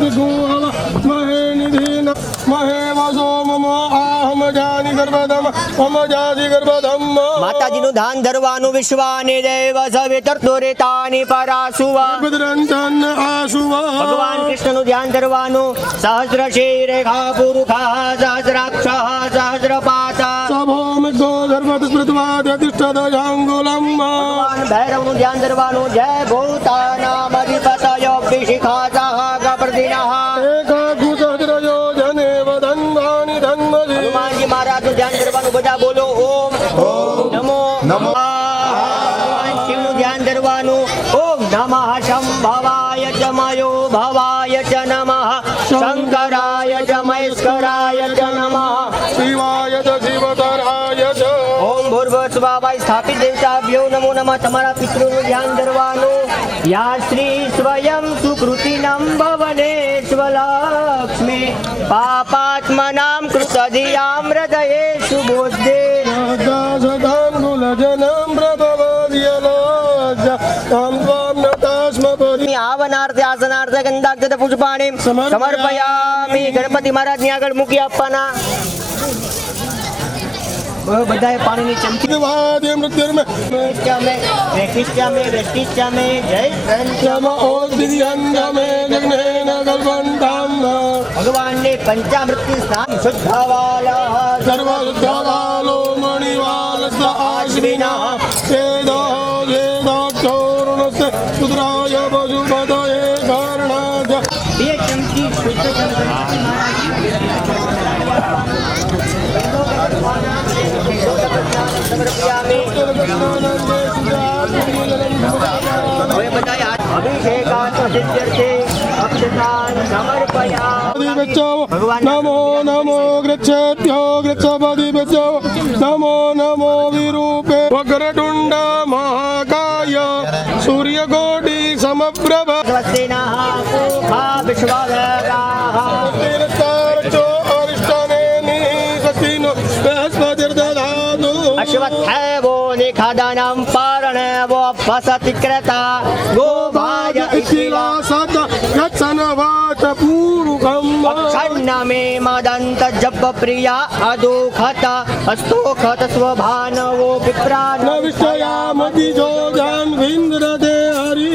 महे निधीन महे वसो मम आहम जानी गर्भधम मम जाति गर्भधम માતાજીનું ધાન ધરવાનું વિશ્વાને દેવ સવે તરતો રેતાની પરાસુવા भद्रंतन आशुवा ભગવાન કૃષ્ણનું ધ્યાન ધરવાનું સહસ્ર શિરેખા પુરુષા સહસ્રાક્ષ સહસ્રપાતા सभोमिको धर्मत स्मृतवादिष्ठदजांगुलम ભગવાન ભૈરવનું ધ્યાન ધરવાનું જય ભૂતાનામ અધિપતયો વિશિખાસઃ ગપ્રદિનઃ एकाकुसहस्रयो जनेव धन्वानि धन्मदि હનુમાનજી મહારાજનું ધ્યાન ધરવાનું બધા બોલો ઓમ નમો નમઃ શિવનું ધ્યાન ધરવાનું ઓમ નમઃ શંભવાય ચ મયો ભવાય ચ નમઃ શંકરાય ચ મહેશ્વરાય ચ નમઃ शिवाय च शिवतराय च ઓમ ભૂર્ભુવસ્વાય સ્થાપિત દેવતાભ્યો નમો નમઃ તમારા પિતૃનું ધ્યાન ધરવાનું યા શ્રી સ્વયં સુકૃતિનમ ભવનેશ્વલક્ષ્મી પાપાત્મનામ કૃતધિયામ હૃદયે સુબોધે सदांगुलजनं प्रभवद्यलोज तं त्वां नतास्म परि આવનાર્થે આસનાર્થે ગંધાક્ષત પુષ્પાણી સમર્પયામિ ગણપતિ મહારાજની આગળ મૂકી આપવાના બધાએ પાણીની ચમચી वाद्य मृत्युर्मे વેષ્ટિશ્ચામે જય चम ओद्दियंगमे जग्नेन कल्पन्तं ભગવાનને પંચામૃતથી સ્નાન શુદ્ધવાલા सर्वशुद्धवालो मणिवालस्य आश्विनः वेदो वेदाक्षोरुणस्य रुद्राय पशुपतये कर्णाय બે ચમચી શુદ્ધ જળ ગણપતિ સમર્પયામિ હવે બધાએ અભિષેકાત્મસિદ્ધર્થે અક્ષતાન સમર્પયામિ नमो नमो गृच्छेभ्यो गृच्छपति नमो नमो विरूपे वक्रतुण्ड महाकाय सूर्यकोटि समप्रभ स्वस्तिनः पूषा विश्ववेदाः अश्वत्थैवो निखादानं पारणेवो पसतिक्रता गोभाय इतिलासत यत्सनवाच पूरुकं क्षण्णमे मदन्त जप प्रिया अदुखत अस्तोखत स्वभानवो विप्रा न विषयामति जोजान् विन्द्रदे हरि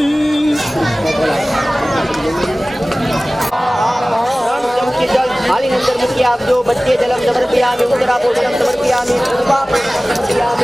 थाली अंदर मुखी आपजो बच्चे जलम समर्पयामि उत्तरापो जलम समर्पयामि पूर्वापो समर्पयामि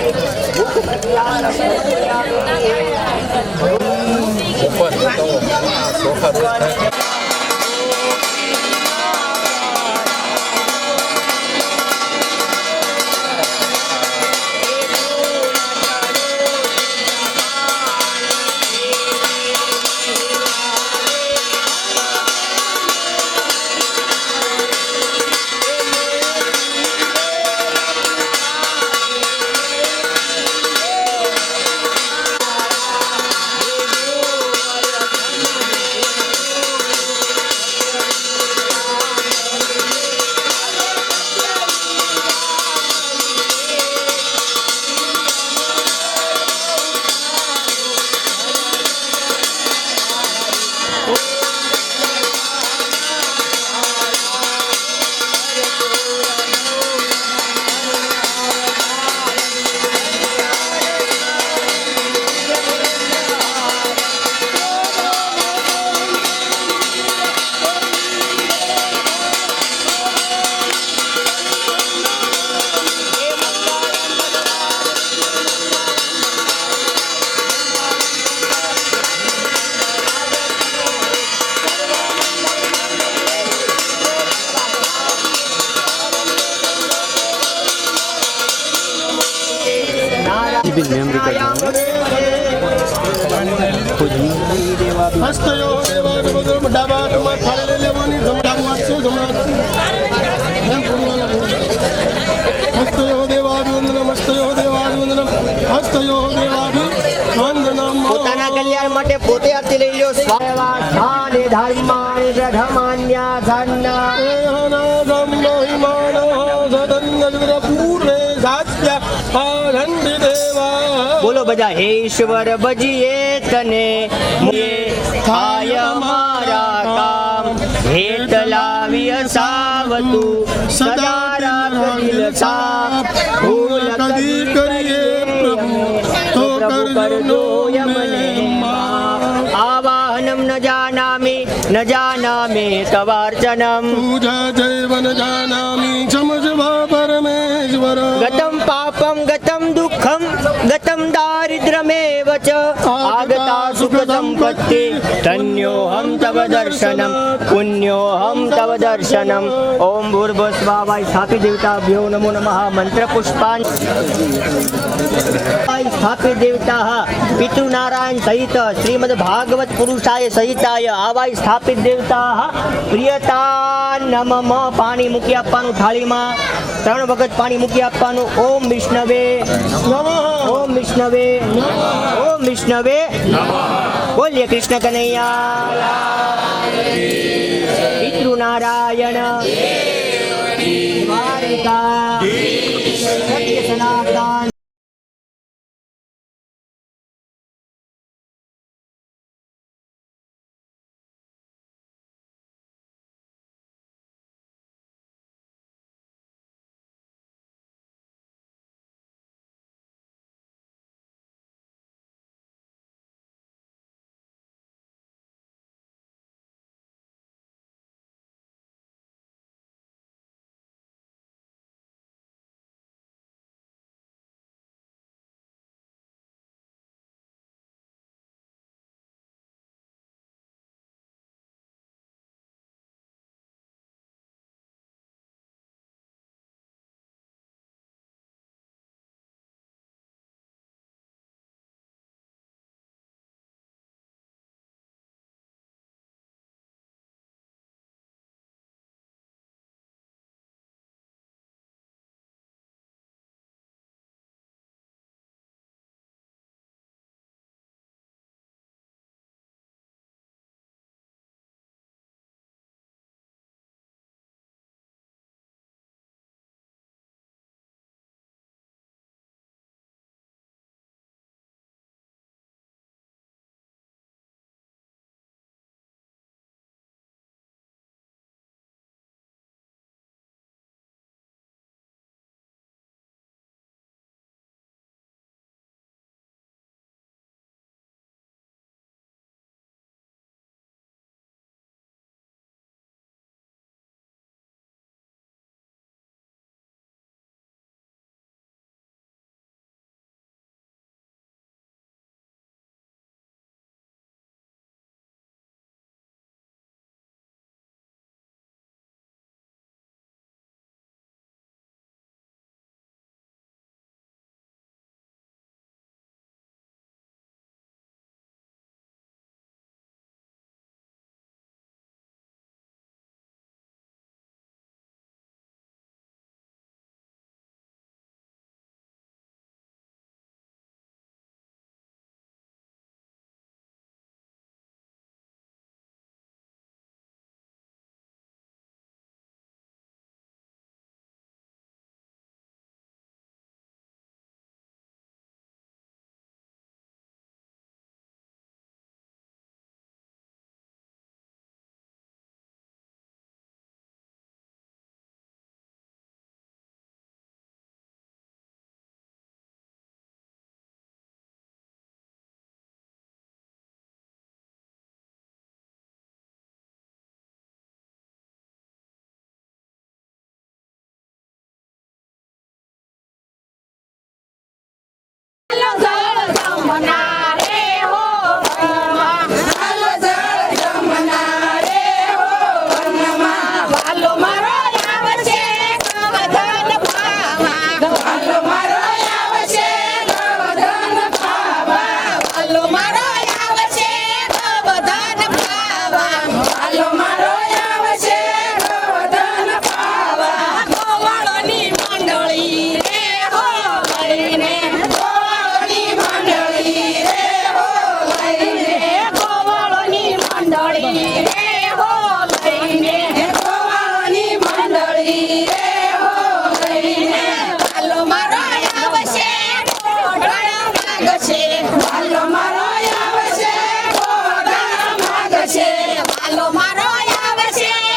હસ્તયો ડાબા થાળે લઈ લેવાની જમવાનું વાંચશે હસ્તયો દેવાભિવંદનમ હસ્તયો દેવાભિવંદનમ હસ્તયો દેવાભિવંદનમ પોતાના કલ્યાણ માટે પોતે આરતી લઈ લ્યો સ્વામિ ધર્માણિ પ્રધમાન્યા ધન્ના બોલો બધા હે ઈશ્વર ભજીએ તને થાય મારા કામ હેત લાવી સાવતું સદા રાખીલ સાપ. ભૂલ કદી કરીએ પ્રભુ તો કરજો અમને માફ. આવાહનમ ન જાનામે તવાર્ચનમ. પૂજા જૈવ ન જાનામી સમજવા પરમેશ્વર. ગતમ પાપમ ગતમ દુઃખમ ગતમ દારિદ્ર્યમેવ ચ. આગતા સુખ સંપત્તિ ધન્યોહમ તવ દર્શનમ પુણ્યોહમ તવ દર્શનમ. ઓમ ભૂર્ભુવસ્વાય સ્થાપિત દેવતાભ્યો નમો નમઃ. મંત્ર પુષ્પાન સ્થાપિત દેવતા પિતૃનારાયણ સહિત શ્રીમદ ભાગવત પુરુષાય સહિતાય આવાય સ્થાપિત દેવતા પ્રિયતા નમઃ. પાણી મૂકી આપવાનું થાળીમાં 3 વખત પાણી મૂકી આપવાનું. ઓમ વિષ્ણવે ઓમ વિષ્ણવે ઓમ વિષ્ણવે. બોલીએ કૃષ્ણ કનૈયા પિતૃનારાયણ દ્વારિકા સત્ય સનાતન. મારો આવે છે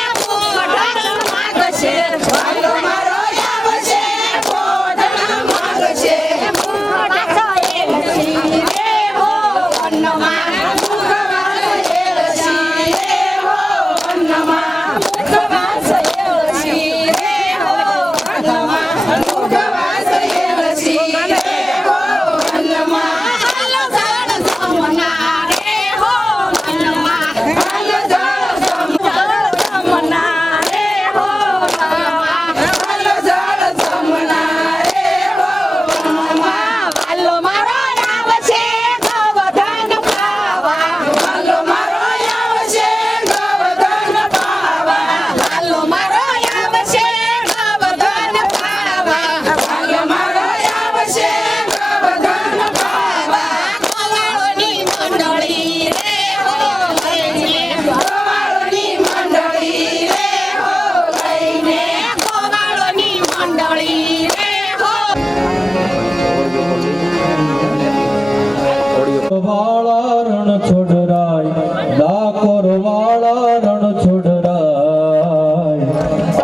ડાકોરવાળા રણ છોડરાય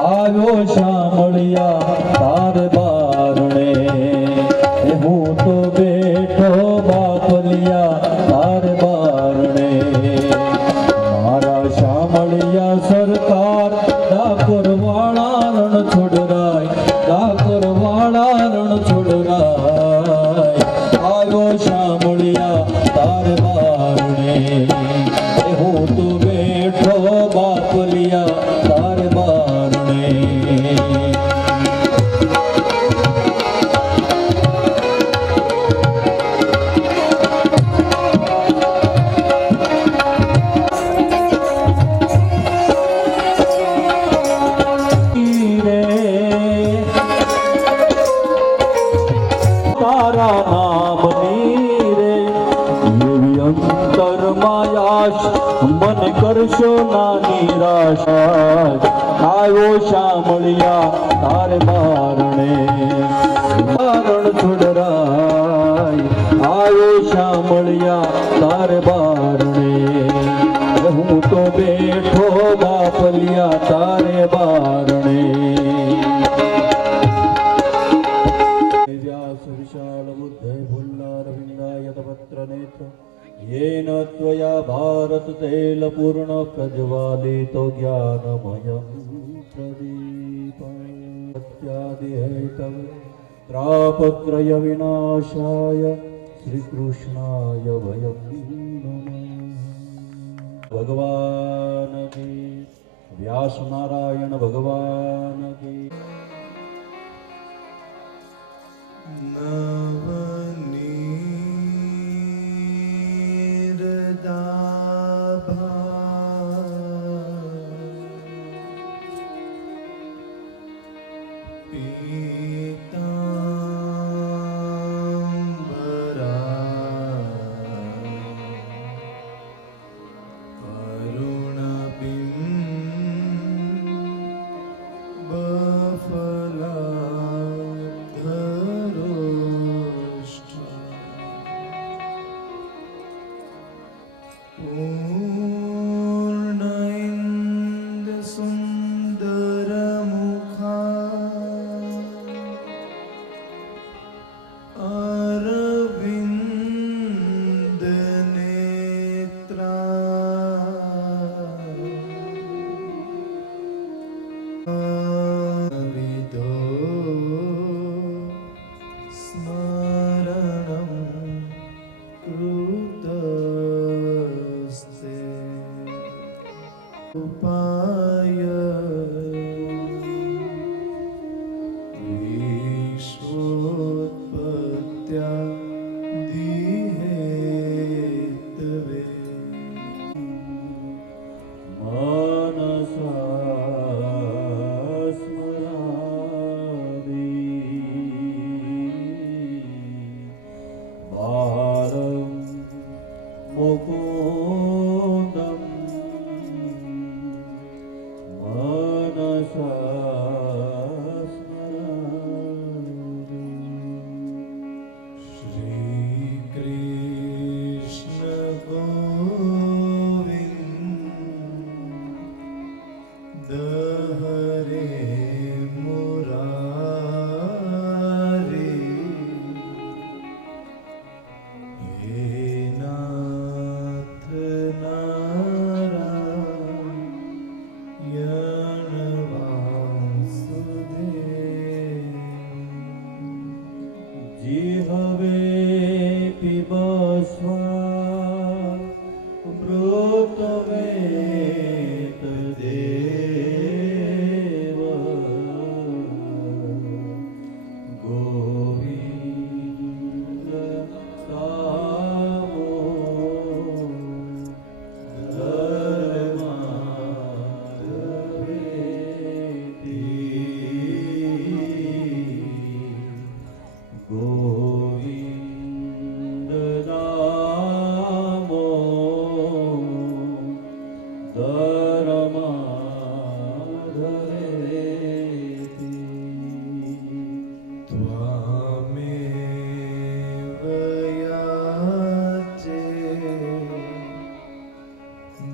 આવ્યો શામળિયા તારે બારણે હું તો બેઠો બાપલિયા તારે બારણે મારા શામળિયા સરકાર ડાકોરવાળા રણ છોડરાય ડાકોરવાળા રણ છોડરાય આવ્યો શામળિયા તારે બારણે હું તો બેઠો બાપલિયા તારે બારણે તારા નામની રે એવી અંતર માયાશ મને કરશો ના નિરાશા આવ્યો શામળિયા તારે બારણે બારણ છોડરાય આવ્યો શામળિયા તારે બારણે હું તો બેઠો બાપલિયા તારે બારણે येन त्वया भारत तैल पूर्ण प्रज्वालितो ज्ञानमयं प्रदीपं सत्यादिहेतव त्रापत्रय विनाशाय श्रीकृष्णाय वयं नमः भगवान की व्यास नारायण भगवान की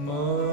Ma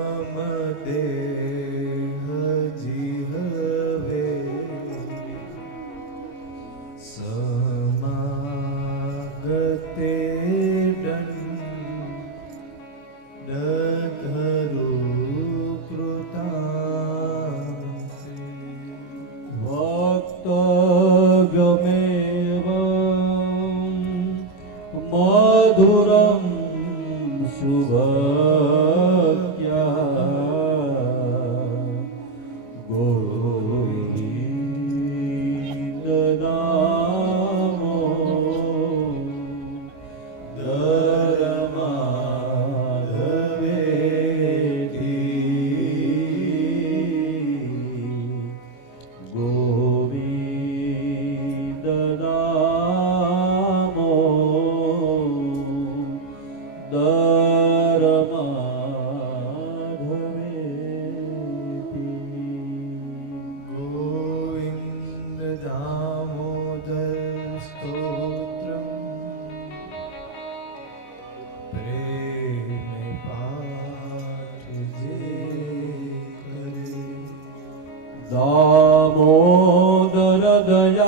દામોદર દયાદાને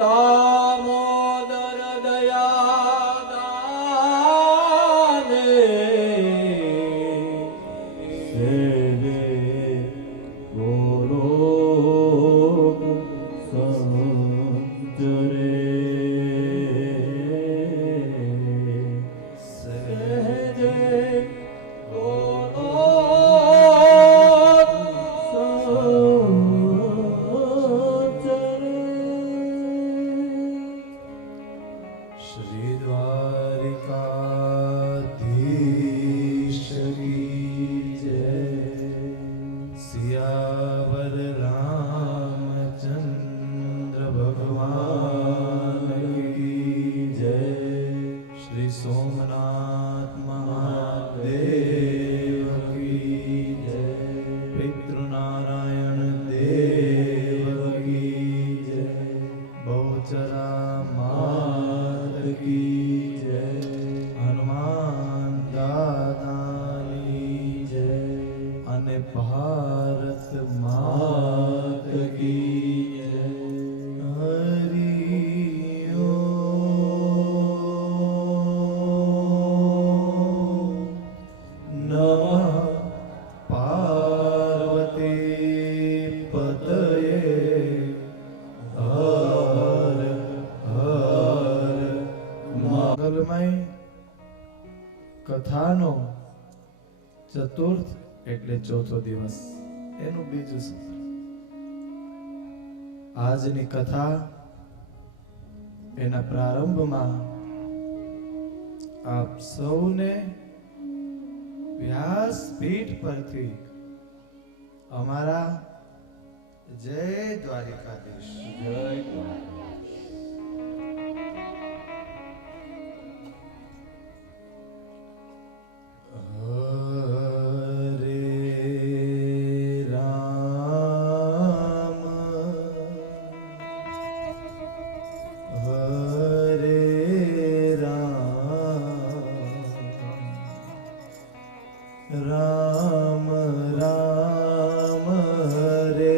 દામોદર દયાદાને સેવે ગોલોક સંજરે સેજે श्री द्वारिकाधीश की जय। सियावर रामचंद्र भगवान की जय। श्री सोमनाथ महादेव की जय। पितृनारायण देव की जय। बहुचरा मात की जय। हनुमान दादानी जय। अने भारत मात की जय। हरि ओम नमः पार्वती पतये हर हर મંગલમય કથાનો ચતુર્થ એટલે ચોથો દિવસ એનું બીજું સત્ર. આજની કથા એના પ્રારંભમાં આપ સૌને વ્યાસપીઠ પરથી અમારા જય દ્વારિકાધીશ. જય હરે રામ હરે રામ રામ હરે હરે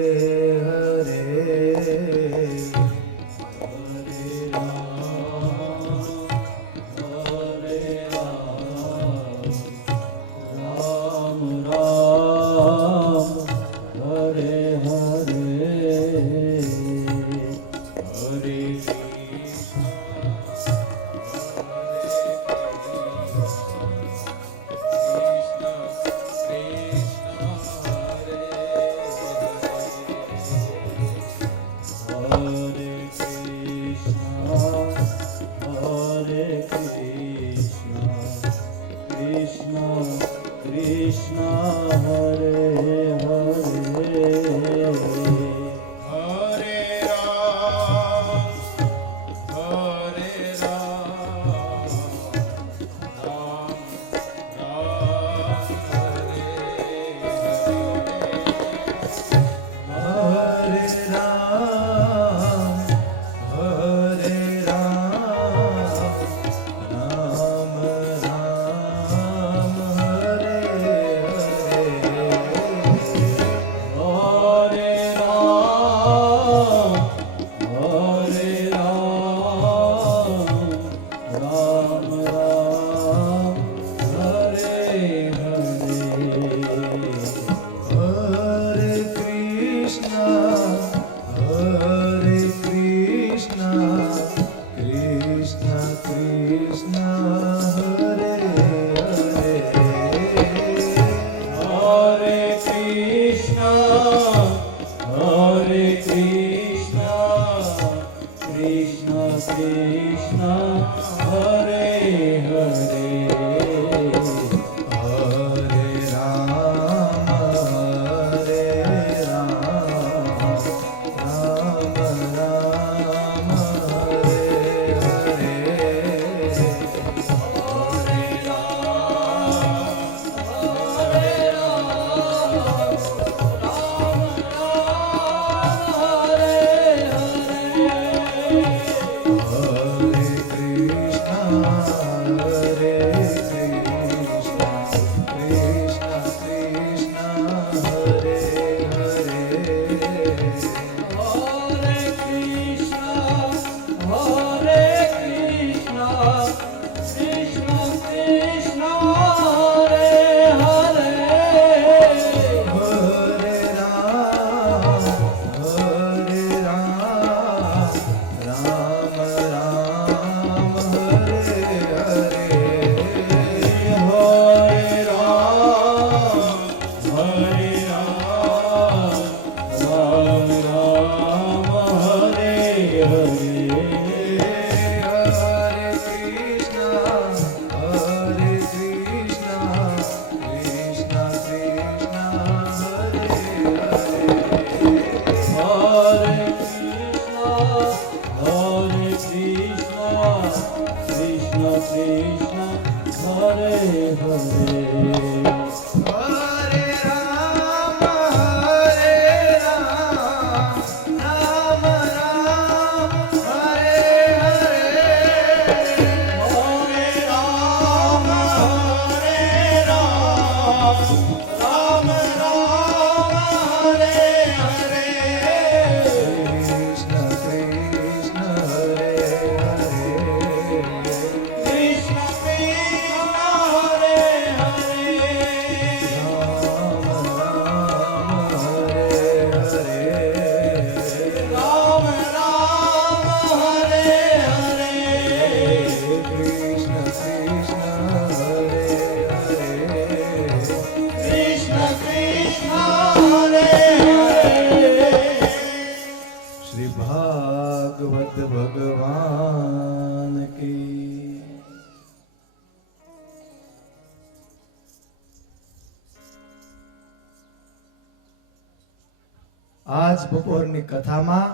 આજ બપોરની કથામાં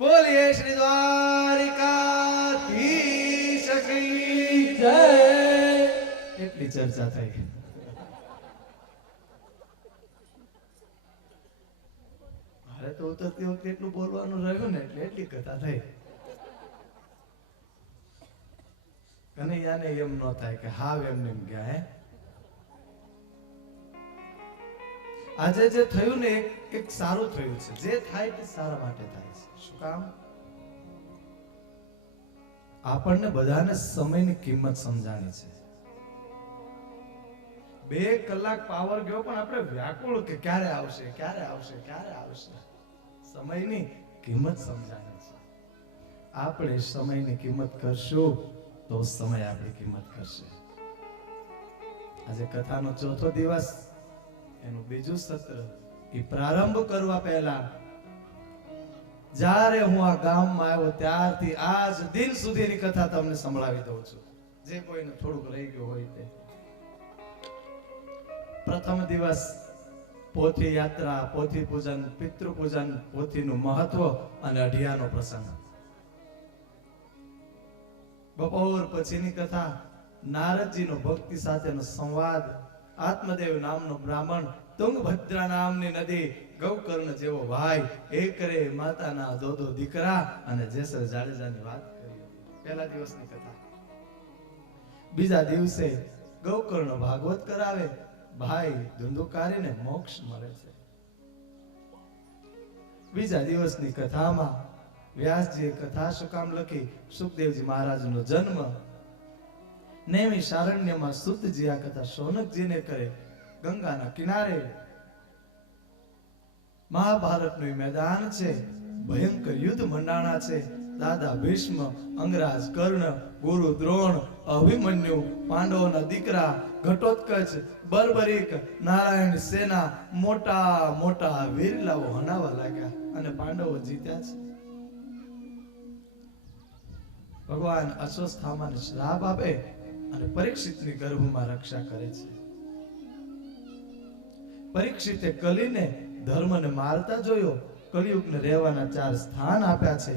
બોલીએ શ્રી દ્વારિકાધીશ કી જય એટલી ચર્ચા થઈ. મારે તો ઉતરતી વખતે એટલું બોલવાનું રહ્યું ને એટલે એટલી કથા થઈ. કનૈયાને એમ ન થાય કે હાવ એમને એમ ગયા હે. આજે જે થયું ને એક સારું થયું છે. જે થાય તે સારા માટે થાય છે. શું કામ? આપણને બધાને સમયની કિંમત સમજાણી છે. 2 કલાક પાવર ગયો પણ આપણે વ્યાકુળ કે ક્યારે આવશે ક્યારે આવશે ક્યારે આવશે. સમયની કિંમત સમજાણી છે. આપણે સમયની કિંમત કરશું તો સમય આપણી કિંમત કરશે. આજે કથાનો 4થો દિવસ, એનું બીજું સત્ર. એ પ્રારંભ કરવા પહેલા જ્યારે હું આ ગામમાં આવ્યો ત્યારથી આજ દિન સુધીની કથા તમને સંભળાવી દઉં છું. જે કોઈને થોડુંક રહી ગયું હોય તે. પ્રથમ દિવસ પોથી યાત્રા, પોથી પૂજન, પિતૃ પૂજન, પોથીનું મહત્વ અને અઢિયાનો પ્રસંગ. બપોર પછીની કથા નારદજીનો ભક્તિ સાથેનો સંવાદ. આત્મદેવ નામનો બ્રાહ્મણ, તુંગભદ્રા નામની નદી, ગૌકર્ણ જેવો ભાઈ, એકરે માતાના 2 દીકરા અને જેસર જાડેજાની વાત કરી. પહેલા દિવસની કથા. બીજા દિવસે ગૌકર્ણ ભાગવત કરાવે, ભાઈ ધુંધુકારીને મોક્ષ મળે છે. બીજા દિવસની કથામાં વ્યાસજીએ કથા શું કામ લખી? સુખદેવજી મહારાજનો જન્મ. નેમી શારણ્યમાં સુતજી આ કથા શૌનકજીને કરે. ગંગાના કિનારે મહાભારતનું મેદાન છે. ભયંકર યુદ્ધ મંડાણા છે. દાદા ભીષ્મ, અંગરાજ કર્ણ, ગુરુ દ્રોણ, અભિમન્યુ, પાંડવોના દીકરા, ઘટોત્કચ, બર્બરીક, નારાયણ સેના, મોટા મોટા વીરલાઓ હણાવા લાગ્યા અને પાંડવો જીત્યા છે. ભગવાન અશ્વસ્થામાને શ્રાપ આપે અને પરીક્ષિતની ગર્ભમાં રક્ષા કરે છે. પરીક્ષિતે કલીને ધર્મને મારતા જોયો. કલિયુગને રહેવાના 4 સ્થાન આપ્યા છે.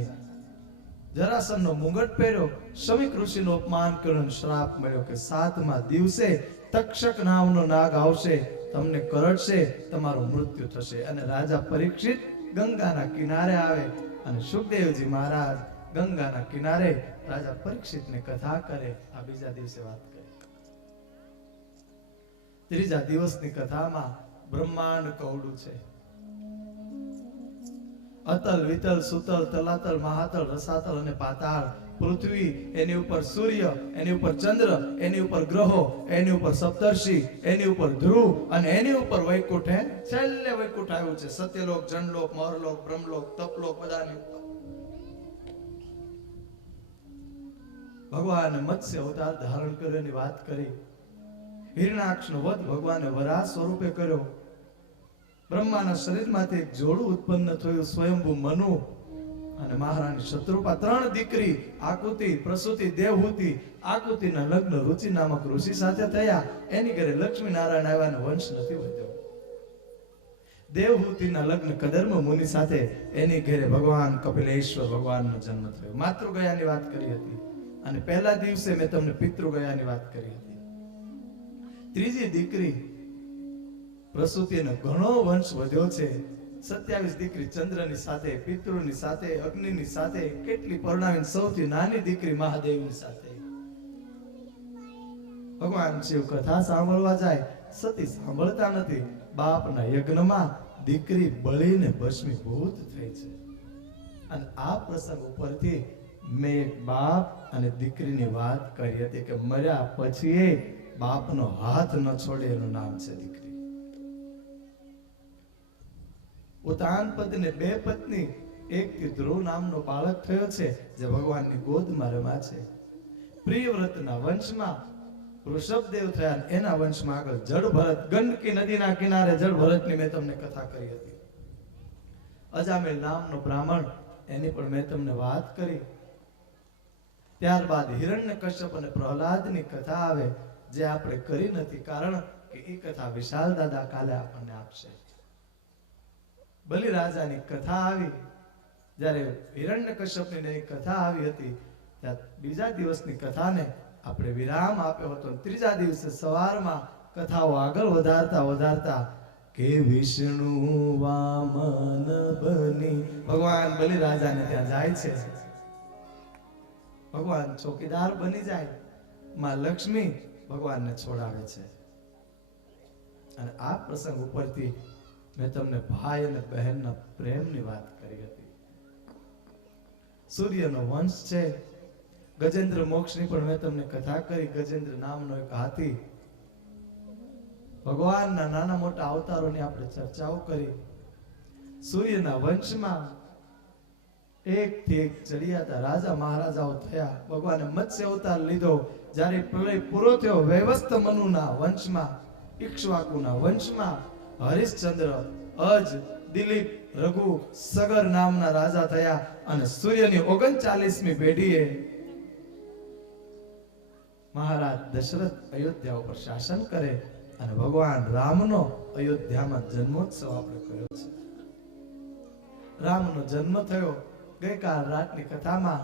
જરાસંધનો મુગટ પહેર્યો. શમિક ઋષિનું અપમાન કર્યું, શ્રાપ મળ્યો કે 7મા દિવસે તક્ષક નામનો નાગ આવશે, તમને કરડશે, તમારું મૃત્યુ થશે. અને રાજા પરીક્ષિત ગંગાના કિનારે આવે અને સુખદેવજી મહારાજ ગંગાના કિનારે રાજા પરીક્ષિતને કથા કરે. આ બીજા દિવસે વાત કરી. ત્રીજા દિવસની કથામાં બ્રહ્માંડ કવડું છે. અતલ વિતલ સુતલ તલાતલ મહાતલ રસાતલ અને પાતાળ, પૃથ્વી, એની ઉપર સૂર્ય, એની ઉપર ચંદ્ર, એની ઉપર ગ્રહો, એની ઉપર સપ્તર્ષિ, એની ઉપર ધ્રુવ અને એની ઉપર વૈકુંઠ. છેલ્લે વૈકુંઠ આવ્યું છે. સત્યલોક, જનલોક, મહરલોક, બ્રહ્મલોક, તપલોક બધાની. ભગવાને મત્સ્ય અવતાર ધારણ કર્યો એની વાત કરી. હિરણાક્ષનો વધ ભગવાને વરાહ સ્વરૂપે કર્યો. બ્રહ્માના શરીરમાંથી એક જોડું ઉત્પન્ન થયું, સ્વયંભૂ મનુ અને મહારાણી શત્રુપા. 3 દીકરી, આકુતિ, પ્રસૂતિ, દેવહૂતિ. આકુતિના લગ્ન રુચિ નામક ઋષિ સાથે થયા. એની ઘરે લક્ષ્મી નારાયણ આવ્યા અને વંશ નથી વધ્યો. દેવહૂતિના લગ્ન કદર્મ મુનિ સાથે, એની ઘરે ભગવાન કપિલેશ્વર ભગવાનનો જન્મ થયો. માતૃગયાની વાત કરી હતી અને પહેલા દિવસે મેં તમને પિતૃગયાની વાત કરી હતી. ત્રીજી દીકરી પ્રસૂતિનો ઘણો વંશ વધ્યો છે. 27 દીકરી ચંદ્રની સાથે, પિતૃની સાથે, અગ્નિની સાથે, કેટલી પરણાવીને સૌથી નાની દીકરી મહાદેવની સાથે. ભગવાન શિવ કથા સાંભળવા જાય, સતી સાંભળતા નથી. બાપના યજ્ઞમાં દીકરી બળીને ભસ્મીભૂત થઈ છે. અને આ પ્રસંગ ઉપરથી મેં એક બાપ અને દીકરીની વાત કરી હતી કે મર્યા પછી બાપનો હાથ ન છોડે એનું નામ છે દીકરી. ઉતાનપદને 2 પત્ની, એકથી ધ્રુવ નામનો બાળક થયો છે જે ભગવાનની ગોદમાં રમા છે. પ્રિયવ્રતના વંશમાં વૃષભદેવ થયા, એના વંશમાં આગળ જડભરત, ગંડકી નદીના કિનારે જડભરતની મેં તમને કથા કરી હતી. અજામેલ નામનો બ્રાહ્મણ, એની પણ મેં તમને વાત કરી. ત્યારબાદ હિરણ્યકશ્યપ અને પ્રહલાદની કથા આવે, જે આપણે કરી નથી, કારણ કે એ કથા વિશાલ દાદા કાલે આપણને આપશે. બલિરાજાની કથા આવી, જ્યારે હિરણ્યકશ્યપની કથા આવી હતી, ત્યાં બીજા દિવસની કથાને આપણે વિરામ આપ્યો હતો. ત્રીજા દિવસે સવારમાં કથાઓ આગળ વધારતા કે વિષ્ણુ વામન બની ભગવાન બલિરાજાને ત્યાં જાય છે. ભગવાન ચોકીદાર બની જાય, માં લક્ષ્મી ભગવાનને છોડાવે છે. અને આ પ્રસંગ ઉપરથી મેં તમને ભાઈ અને બહેનના પ્રેમની વાત કરી હતી. સૂર્યનો વંશ છે. ગજેન્દ્ર મોક્ષની પણ મેં તમને કથા કરી. ગજેન્દ્ર નામનો એક હાથી. ભગવાનના નાના મોટા અવતારોની આપણે ચર્ચાઓ કરી. સૂર્યના વંશમાં એકથી એક ચડિયાતા રાજા મહારાજાઓ થયા. ભગવાને મત્સ્ય અવતાર લીધો. જ્યારે પ્રલય પૂરો થયો, વૈવસ્ત મનુના વંશમાં, ઇક્ષ્વાકુના વંશમાં હરિશ્ચંદ્ર, અજ, દિલીપ, રઘુ, સગર નામના રાજા થયા. અને સૂર્યની 39મી પેઢીએ મહારાજ દશરથ અયોધ્યા ઉપર શાસન કરે અને ભગવાન રામનો અયોધ્યામાં જન્મોત્સવ આપણે કર્યો છે. રામનો જન્મ થયો. ગઈકાલ રાતની કથામાં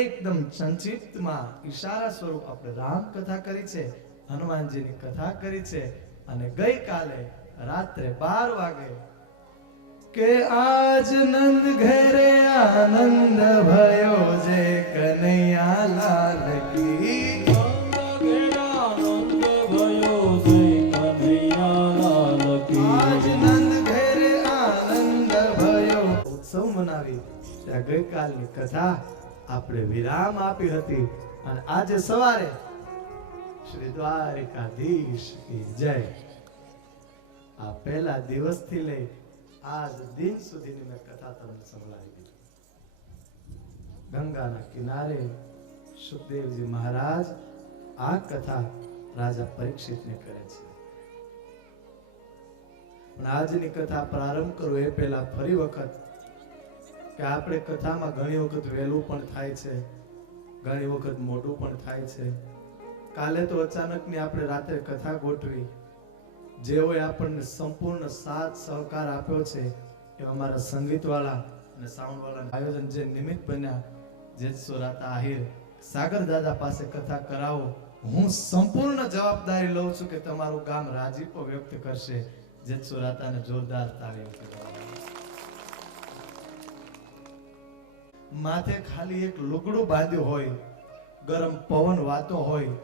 એકદમ સંક્ષિપ્તમાં ઈશારા સ્વરૂપ આપણે રામ કથા કરી છે, હનુમાનજીની કથા કરી છે. અને ગઈકાલે રાત્રે 12 વાગે કે આજ નંદ ઘરે આનંદ ભયો જે કનૈયા લાલ કી. ઉત્સવ મનાવી ત્યાં ગઈકાલની કથા આપણે વિરામ આપી હતી. અને આજે સવારે શ્રી દ્વારિકાધીશ કી જય. આ પહેલા દિવસથી લઈ આજ દિન સુધીની મેં કથા તમને સંભળાવી દીધી. ગંગાના કિનારે સુખદેવજી મહારાજ આ કથા રાજા પરીક્ષિતને કરે છે. પણ આજની કથા પ્રારંભ કરું એ પહેલા ફરી વખત કે આપણે કથામાં ઘણી વખત વહેલું પણ થાય છે, ઘણી વખત મોડું પણ થાય છે. કાલે તો અચાનકની આપણે રાત્રે કથા ગોઠવી. જેઓએ આપણને સંપૂર્ણ સાથ સહકાર આપ્યો છે એ અમારા સંગીતવાળા અને સાઉન્ડવાળા આયોજન જે નિમિત્ત બન્યા, જેતસુરાતા આહિર, સાગર દાદા પાસે કથા કરાવો. હું સંપૂર્ણ જવાબદારી લઉં છું કે તમારું ગામ રાજીપો વ્યક્ત કરશે. જેતસુરાતાને જોરદાર તાળીઓ. માથે ખાલી એક લુગડું બાંધ્યું હોય, ગરમ પવન વાતો હોય,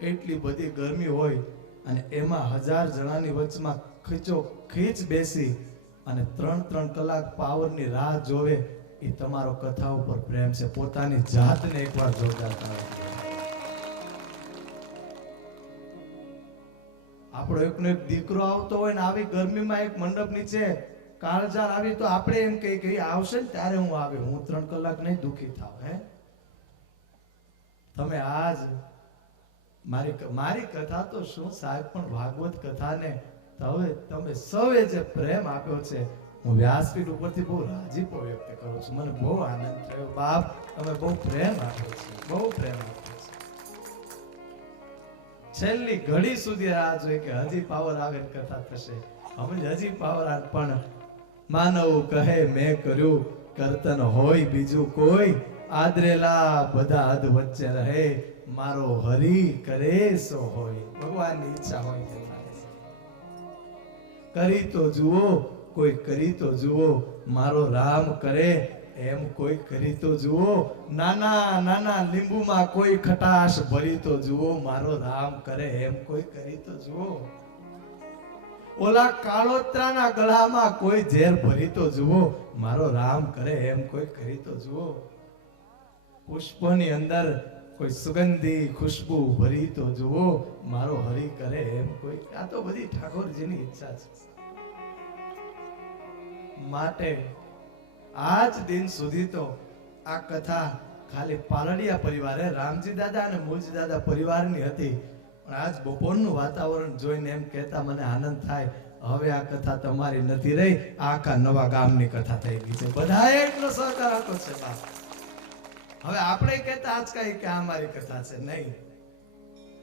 એટલી બધી ગરમી હોય અને એમાં 1000 જણાની વચમાં ખીચ બેસી અને 3 કલાક પાવરની રાહ જોવે, એ તમારો કથા ઉપર પ્રેમ છે. પોતાની જાતને એકવાર જોરદાર તાળી દો. આપણો એકનો એક દીકરો આવતો હોય ને આવી ગરમીમાં એક મંડપ નીચે કાળજાર આવી તો આપણે એમ કહીએ કે આવશે ને ત્યારે હું આવે, હું 3 કલાક નહીં દુખી થાવ. હે તમે આજ મારી કથા તો શું સાહેબ, પણ ભાગવત કથાને હવે તમે સૌએ જે પ્રેમ આપ્યો છે, હું વ્યાસપીઠ ઉપરથી બહુ રાજીપો વ્યક્ત કરું છું. મને બહુ આનંદ થયો. બાપ, તમે બહુ પ્રેમ આપ્યો છે, બહુ પ્રેમ આપ્યો છે. છેલ્લી ઘડી સુધી રાહ જોઈ કે હજી પાવર આવે ને કથા થશે. હવે હજી પાવર આવે, પણ માનવ કહે મેં કર્યું કરતન હોય બીજું કોઈ, આદરેલા બધા અધ વચ્ચે રહે, મારો હરી કરે સો હોય. ભગવાનની ઈચ્છા હોય તે થાય. કરી તો જુઓ, કોઈ કરી તો જુઓ, મારો રામ કરે એમ કોઈ કરી તો જુઓ, નાના નાના લીંબુમાં કોઈ ખટાશ ભરી તો જુઓ, મારો રામ કરે એમ કોઈ કરી તો જુઓ. ઓલા કાળોતરાના ગળામાં કોઈ ઝેર ભરી તો જુઓ, મારો રામ કરે એમ કોઈ કરી તો જુઓ. પુષ્પની અંદર કોઈ સુગંધી ખુશ્બુ ભરી તો જુઓ, મારો હરી કરે એમ કોઈ. આ તો બધી ઠાકોરજીની ઈચ્છા છે. માટે આજ દિન સુધી તો આ કથા ખાલી પાલડિયા પરિવારે રામજી દાદા અને મૂળજી દાદા પરિવારની હતી. પણ આજ બપોરનું વાતાવરણ જોઈને એમ કહેતા મને આનંદ થાય, હવે આ કથા તમારી નથી રહી, આખા નવા ગામની કથા થઈ ગઈ છે. બધાએ એટલો સહકાર આપો છે બાપ. હવે આપણે કહેતા આજ કઈ કે આ મારી કથા છે નહીં.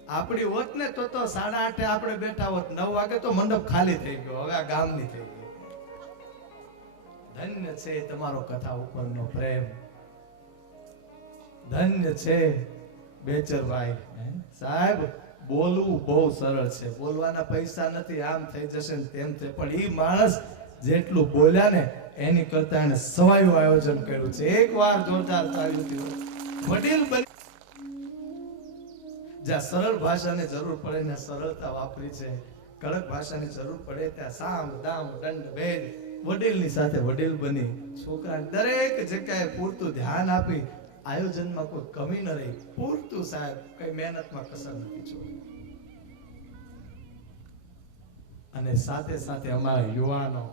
આપણી હોત ને તો 8:30 આપણે બેઠા હોત, 9 વાગે તો મંડપ ખાલી થઈ ગયો. હવે આ ગામની થઈ ગઈ. ધન્ય છે તમારો કથા ઉપરનો પ્રેમ, ધન્ય છે બેચરભાઈ. સાહેબ, બોલવું બહુ સરળ છે, બોલવાના પૈસા નથી, આમ થઈ જશે ને તેમ થઈ, પણ ઈ માણસ જેટલું બોલ્યા ને એની કરતા એને સવાયું આયોજન કર્યું છે. એકવાર જોરદાર તાળીઓ. વડીલ બની જ્યાં સરળ ભાષાની જરૂર પડે ને સરળતા વાપરી છે, કડક ભાષાની જરૂર પડે ત્યાં સામ દામ દંડ ભેદ વડીલની સાથે વડીલ બની છોકરાને દરેક જગ્યાએ પૂરતું ધ્યાન આપી, આયોજનમાં કોઈ કમી ન રહી, પૂરતું સાહેબ, કઈ મહેનતમાં કસર નથી છોડી. અને સાથે સાથે અમારા યુવાનો,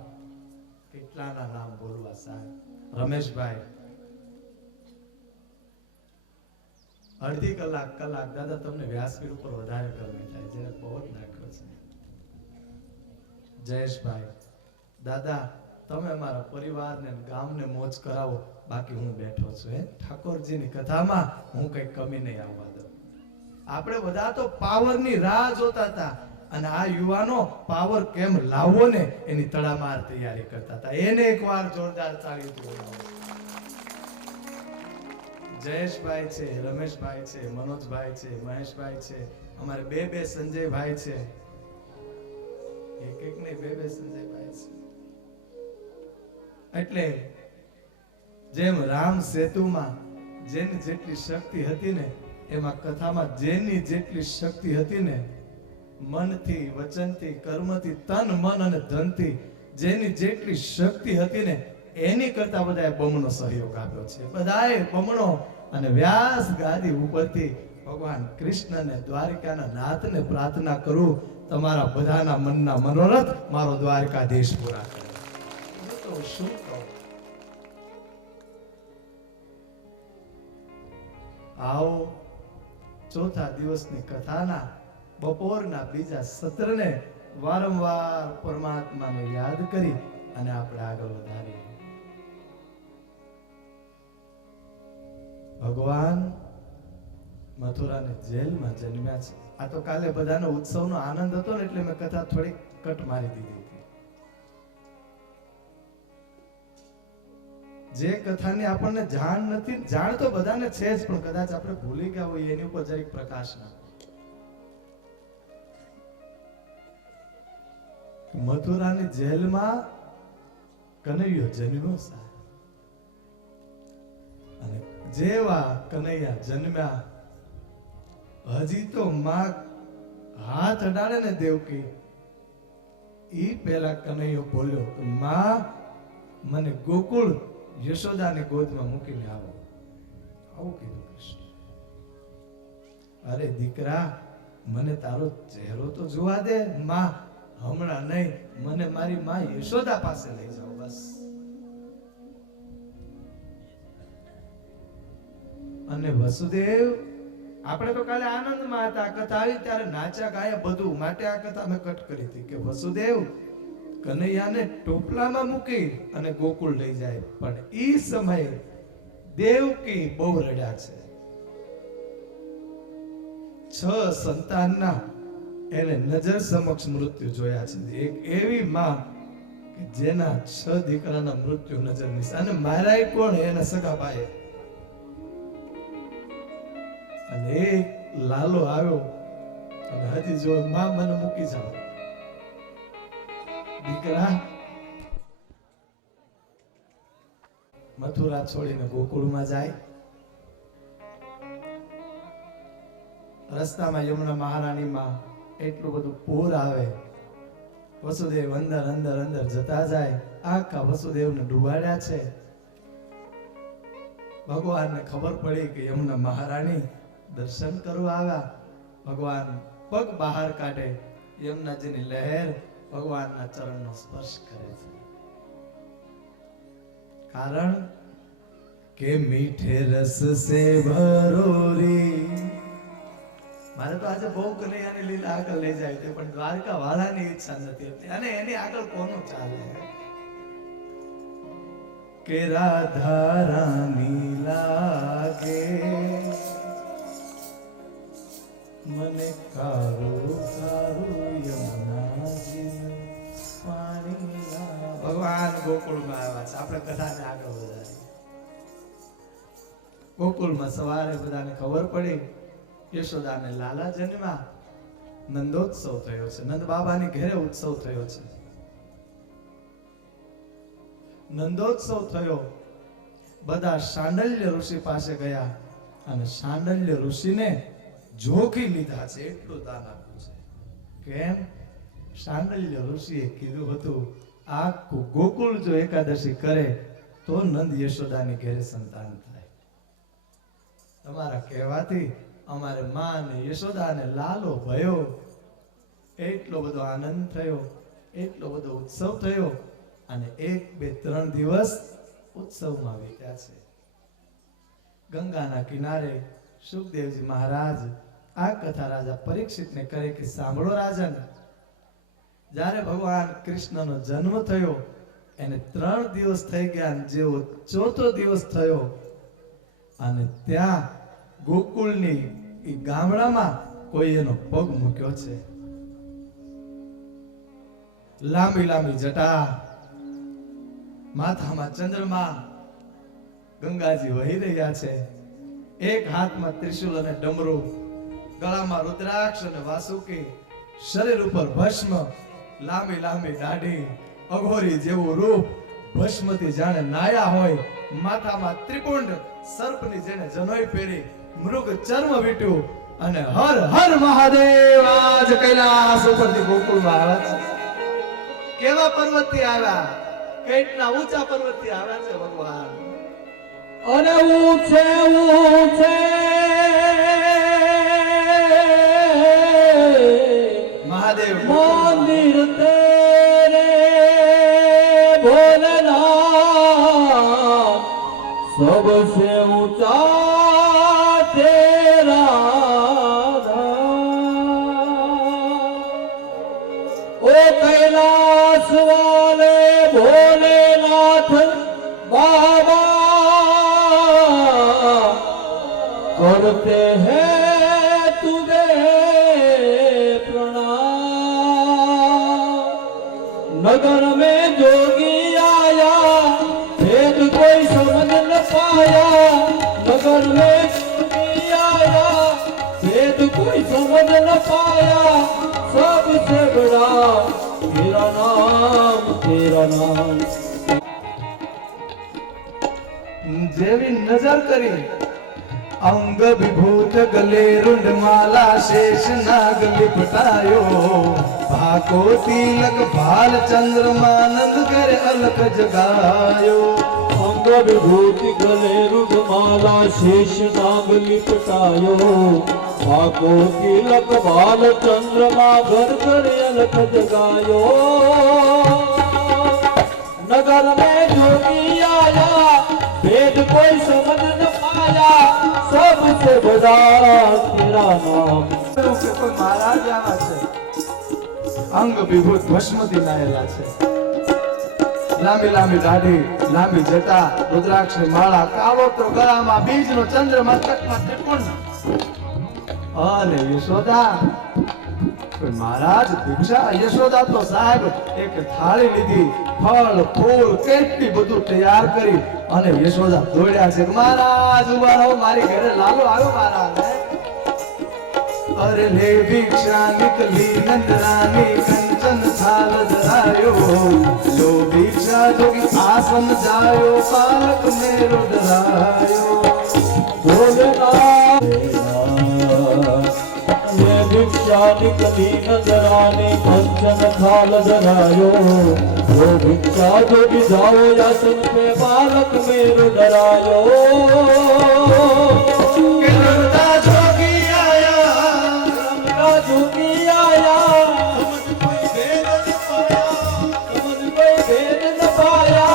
કેટલાના નામ બોલવા સાહેબ. રમેશભાઈ, અડધી કલાક દાદા તમને વ્યાસપીઠ ઉપર વધારે ગરમી થાય, જેને પવન નાખ્યો છે. જયેશભાઈ, દાદા તમે અમારા પરિવારને ગામને મોજ કરાવો, બાકી હું બેઠો છું. ઠાકોરજીની કથામાં હું કઈ કમી નહીં આવવા દઉં. આપણે બધા તો પાવરની રાહ જોતા હતા, અને આ યુવાનો પાવર કેમ લાવવો ને એની તડામાર તૈયારી કરતા હતા. એને એકવાર જોરદાર તાળી દો. જયેશભાઈ છે, રમેશભાઈ છે, મનોજભાઈ છે, મહેશભાઈ છે, અમારે બે સંજયભાઈ છે, એક ને બે સંજયભાઈ છે. એટલે જેમ રામ સેતુમાં જેની જેટલી શક્તિ હતી ને, એમાં કથામાં જેની જેટલી શક્તિ હતી ને, મનથી, વચનથી, કર્મથી, તન મન અને ધનથી જેની જેટલી શક્તિ હતી ને, એની કરતા બધાએ બમણો સહયોગ આપ્યો છે. બધાએ બમણો. અને વ્યાસ ગાદી ઉપરથી ભગવાન કૃષ્ણને, દ્વારિકાના નાથને પ્રાર્થના કરું, તમારા બધાના મનના મનોરથ મારો દ્વારકાધીશ પૂરા કરે. તો શું કહું? આવો ચોથા દિવસની કથાના બપોરના બીજા સત્રને વારંવાર પરમાત્માને યાદ કરી અને આપણે આગળ વધારીએ. ભગવાન મથુરાની જેલમાં જન્મ્યા છે. આ તો કાલે બધાનો ઉત્સવનો આનંદ હતો ને, એટલે મેં કથા થોડી કટ મારી દીધી હતી. જે કથાની આપણને જાણ નથી, જાણ તો બધાને છે જ, પણ કદાચ આપણે ભૂલી ગયા હોય એની ઉપર જરીક પ્રકાશ નાખો. મથુરાની જેલમાં કનૈયો જન્મ્યો છે, અને જેવા કનૈયા જન્મ્યા, હજી તો માં હાથ અડાડે ને દેવકી, ઈ પહેલા કનૈયો બોલ્યો કે માં મને ગોકુળ યશોદાની ગોદમાં મૂકીને આવો. આવું કીધું કૃષ્ણ. અરે દીકરા, મને તારો ચહેરો તો જોવા દે. માં હમણાં નહીં, મને મારી માં યશોદા પાસે લઈ જાઓ બસ. અને વસુદેવ, આપણે તો કાલે આનંદમાં હતા, કથા આવી ત્યારે નાચ્યા ગાયા બધું, માટે આ કથા મેં કટ કરી હતી કે વસુદેવ કનૈયાને ટોપલામાં મૂકી અને ગોકુળ લઈ જાય. પણ ઈ સમયે દેવકી બહુ રડ્યા છે. 6 સંતાનના એને નજર સમક્ષ મૃત્યુ જોયા છે. એક એવી માં કે જેના 6 દીકરાના મૃત્યુ નજર નિસ, અને મારાય કોણ એના સગા ભાઈ. અને એક લાલો આવ્યો અને હજી જો માં મને મૂકી જાઓ. દીકરા મથુરા છોડીને ગોકુળમાં જાય. રસ્તામાં યમુના મહારાણીમાં એટલું બધું પૂર આવે. વસુદેવ અંદર અંદર અંદર જતા જાય. આખા વસુદેવને ડૂબાડ્યા છે. ભગવાનને ખબર પડી કે યમુના મહારાણી દર્શન કરવા આવ્યા. ભગવાન પગ બહાર કાઢે, યમુનાજીની લહેર ભગવાનના ચરણનો સ્પર્શ કરે છે. કારણ કે મીઠે રસ સે ભરોરી. મારે તો આજે બહુ કનૈયાની લીલા આગળ લઈ જાય છે, પણ દ્વારકા વાળાની ઈચ્છા નથી હતી. અને એની આગળ કોનું ચાલે? કે રાધા રાની લાગે મને કારું કારું યમુનાજી પાણી લાગે. ભગવાન ગોકુળમાં આવ્યા છે. આપણે કથાને આગળ વધારી. ગોકુળમાં સવારે બધાને ખબર પડી યશોદાને લાલા જન્મા. નંદોત્સવ થયો છે. નંદ બાબાની ઘરે ઉત્સવ થયો છે. નંદોત્સવ થયો. બધા શાંડલ્ય ઋષિ પાસે ગયા અને શાંડલ્ય ઋષિને જોખી લીધા છે. એટલું દાન આપ્યું છે. કેમ? શાંડલ્ય ઋષિએ કીધું હતું આખું ગોકુળ જો એકાદશી કરે તો નંદ યશોદાની ઘરે સંતાન થાય. તમારા કહેવાથી અમારે માં ને યશોદા ને લાલો ભયો. એટલો બધો આનંદ થયો, એટલો બધો ઉત્સવ થયો. અને 1, 2, 3 દિવસ ઉત્સવમાં વીત્યા છે. ગંગાના કિનારે સુખદેવજી મહારાજ આ કથા રાજા પરીક્ષિતને કરે કે સાંભળો રાજન, જ્યારે ભગવાન કૃષ્ણનો જન્મ થયો એને 3 દિવસ થઈ ગયા, જેવો 4થો દિવસ થયો અને ત્યાં ગોકુળની ઈ ગામડામાં કોઈ એનો પગ મૂક્યો છે. લાંબી લાંબી જટા, માથામાં ચંદ્રમા, ગંગાજી વહી રહ્યા છે. એક હાથમાં ત્રિશુલ અને ડમરું, ગળામાં રુદ્રાક્ષ અને વાસુકી, શરીર ઉપર ભસ્મ, લાંબી લાંબી દાઢી, અઘોરી જેવું રૂપ, ભસ્મથી જાણે નાયા હોય, માથામાં ત્રિકુંડ, સર્પની જેને જનોઈ પહેરી, મૃગ ચર્મ વીટ્યું અને હર હર મહાદેવ આજ કૈલાસ ઉપરથી ગોકુળમાં આવ્યા છે. કેવા પર્વતથી આવ્યા? કેટલા ઊંચા પર્વતથી આવ્યા છે ભગવાન. અને ઊંચે ઊંચે મહાદેવ મંદિર તેરે ભોલેનાથ, सबसे ऊंचा तेरा धाम। ओ कैलाश वाले भोलेनाथ बाबा करते हैं तुझे प्रणाम। नगर में जोगी आया भेद कोई समझ न पाया, नगर में जोगी आया भेद कोई समझ न पाया, सबसे बड़ा तेरा नाम, तेरा नाम। જેવી નજર કરી અંગ વિભૂત ગલે રૂંડ માલા શેષ નાગ લિપટાયો, પાકો તિલક ભાલ ચંદ્રમાનંદ કરે અલખ જગાયો અંગ વિભૂતિ ગલે રૂઢમાલા શેષ નાગ લિપટાયો આકો તિલક બાલ ચંદ્રમા ઘર ઘર અલખ જગાયો नगर में जोगी आया भेद कोई समझ न पाया सबसे बड़ा तेरा नाम કે કોઈ મહારાજ આવા છે અંગ વિભૂત ભસ્મથી નાયેલા છે લાંબી લાંબી દાઢી લાંબી જટા રુદ્રાક્ષની માળા કાવતરો ગળામાં બીજનો ચંદ્ર મસ્તકમાં ત્રિપુંડ અને યશોદા કોઈ મહારાજ ભિક્ષા યશોદા તો સાહેબ એક થાળી લીધી ફળ ફૂલ કેટલી બધું તૈયાર કરી અને યશોદા દોડ્યા છે કે મહારાજ ઉભા રહો મારી ઘરે લાલો આવ્યો મહારાજ अरे ले भिक्षा निकली नंदरानी कंचन थाल धरायो लो भिक्षा जोगी आसन जायो पालक मेरो धरायो भोलेनाथ ये भिक्षा निकली नजराने कंचन थाल धरायो वो भिक्षा जो भी जाओ यासन पे बालक मेरो डरायो जोगी आया समझ कोई भेद न पाया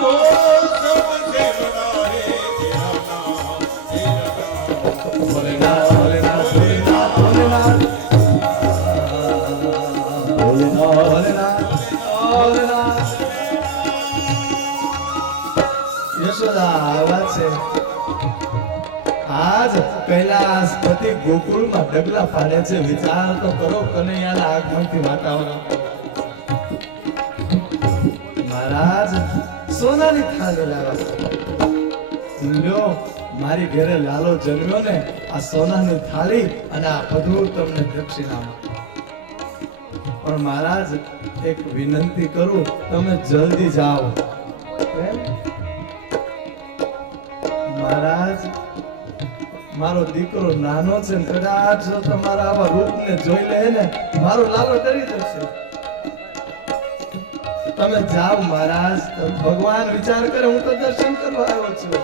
तो सबसे बड़ा है तेरा नाम भोलेनाथ भोलेनाथ भोलेनाथ भोलेनाथ भोलेनाथ यशोदा आवाज છે આજ કૈલાસપતિ ગોકુળમાં ડગલા પાડે છે વિચાર તો કરો કનૈયાના આગમનથી વાતાવરણ મહારાજ સોનાની થાળી લાવ્યા લ્યો મારી ઘરે લાલો જન્મ્યો ને આ સોનાની થાળી અને આ બધું તમને દક્ષિણામાં પણ મહારાજ એક વિનંતી કરું તમે જલ્દી જાઓ મહારાજ મારો દીકરો નાનો છે ને કદાચ જો તમારા આવા રૂપને જોઈ લે ને મારો લાલો ડરી જશે તમે જાઓ મહારાજ ભગવાન વિચાર કરે હું તો દર્શન કરવા આવ્યો છું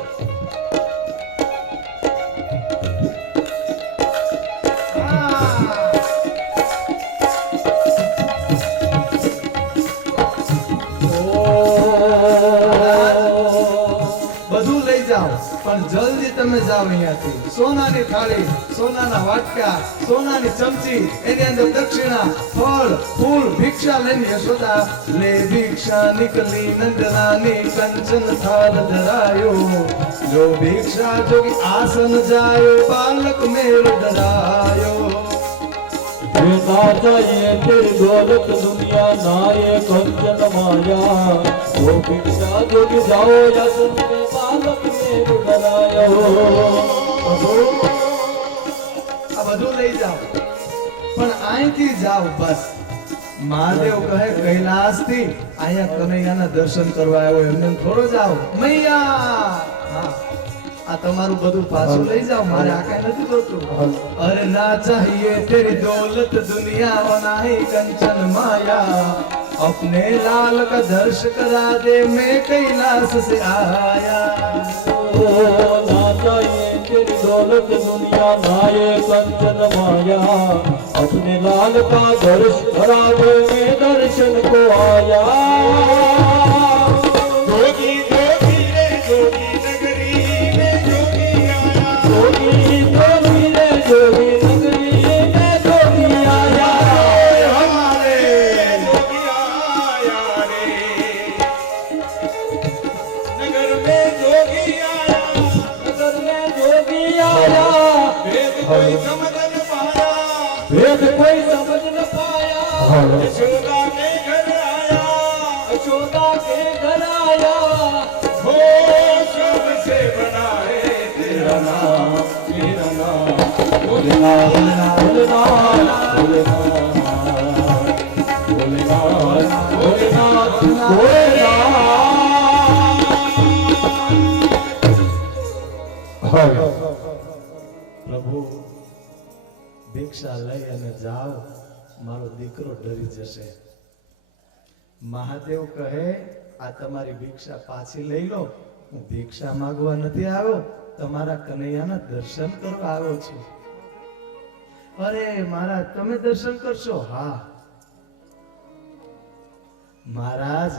બધું લઈ જાઓ પણ જલ્દી તમે જાઓ અહીંયાથી સોનાની થાળી સોનાના વાટકા સોનાની ચમચી એની અંદર દક્ષિણા ફળ ફૂલ ભિક્ષા લઈને યશોદા લે ભિક્ષા નિકલી નંદરાની કંચન થાળ ધરાયો જો ભિક્ષા જોગી આસન જાયો બાલક મેળ ડરાયો ना चाहिए तेरी दौलत दुनिया ना ये कंचन माया वो भिक्षा जो भी जाओ या सुन में बालक में डरायो આ બધું લઈ જાઓ પણ અહીંથી જાઓ બસ મહાદેવ કહે કૈલાસથી અહીંયા કનૈયાના દર્શન કરવા આવ્યો એમને થોડો જાઓ મૈયા હા આ તમારું બધું પાછું લઈ જાઓ મારે આ કઈ નથી જોતું અરે ના ચાહીએ તેરી દौलत दुनिया और ना ही कंचन माया अपने लाल का दर्श करा दे मैं कैलाश से आया ना चाहिए तेरी दौलत दुनिया ना ये कंचन माया अपने लाल का दर्श करा दे मैं दर्शन को आया जोगी जोगी रे जोगी नगरी में जोगी आया जोगी जोगी रे जोगी नगरी में जोगी आया हमारे जोगी आया रे नगर में जोगी आया नगर में जोगी आया भेद कोई समझ न पाया भेद कोई समझ न पाया यशोदा के घर आया यशोदा के घर आया हो सबसे बड़ा है तेरा नाम भोलेनाथ भोलेनाथ भोलेनाथ भोलेनाथ પ્રભુ ભિક્ષા લઈ અને જાઓ મારો દીકરો ડરી જશે. મહાદેવ કહે આ તમારી ભિક્ષા પાછી લઈ લો. હું ભિક્ષા માંગવા નથી આવ્યો, તમારા કનૈયાના દર્શન કરવા આવ્યો છું. અરે મહારાજ તમે દર્શન કરશો? હા મહારાજ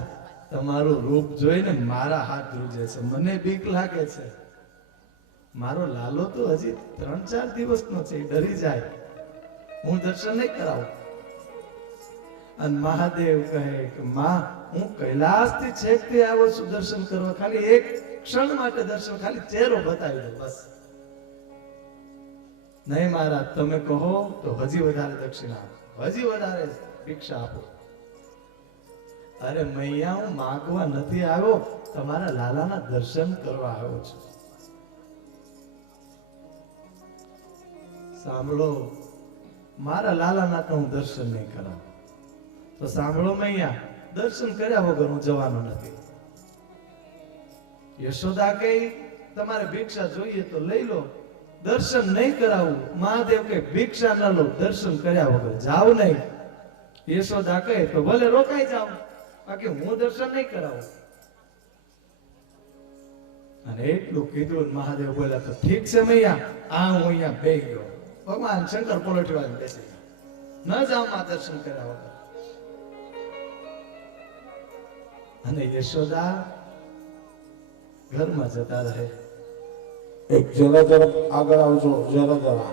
તમારું રૂપ જોઈને મારા હાથ ધ્રુજે છે, મને બીક લાગે છે. મારો લાલો તો હજી 3-4 દિવસનો છે, ડરી જાય, હું દર્શન નહીં કરાવું. અને મહાદેવ કહે કે માં હું કૈલાસથી છેકથી આવ્યો છું દર્શન કરવા, ખાલી એક ક્ષણ માટે દર્શન, ખાલી ચહેરો બતાવી દો બસ. નહીં મહારાજ તમે કહો તો હજી વધારે દક્ષિણા આપો, હજી વધારે ભિક્ષા આપો. અરે મૈયા હું માંગવા નથી આવ્યો, તમારા લાલાના દર્શન કરવા આવ્યો છું. સાંભળો મારા લાલાના તો હું દર્શન નહીં કરાવું. તો સાંભળો મૈયા, દર્શન કર્યા વગર હું જવાનો નથી. યશોદા કહે તમારે ભિક્ષા જોઈએ તો લઈ લો, દર્શન નહીં કરાવું. મહાદેવ કહે ભિક્ષા ન લો, દર્શન કર્યા વગર જાવ નહીં. યશોદા કહે તો ભલે રોકાઈ જાવ, બાકી હું દર્શન નહીં કરાવું. અને એટલું કીધું મહાદેવ બોલ્યા તો ઠીક છે મૈયા, આ હું અહીંયા બેસી ગયો. ભગવાન શંકર પલોઠી વાળી બેસી ગયા, ન જાવ માં દર્શન કર્યા વગર. અને યશોદા ઘરમાં જતા રહે. એક જરા તરફ આગળ આવજો, જરા જરા.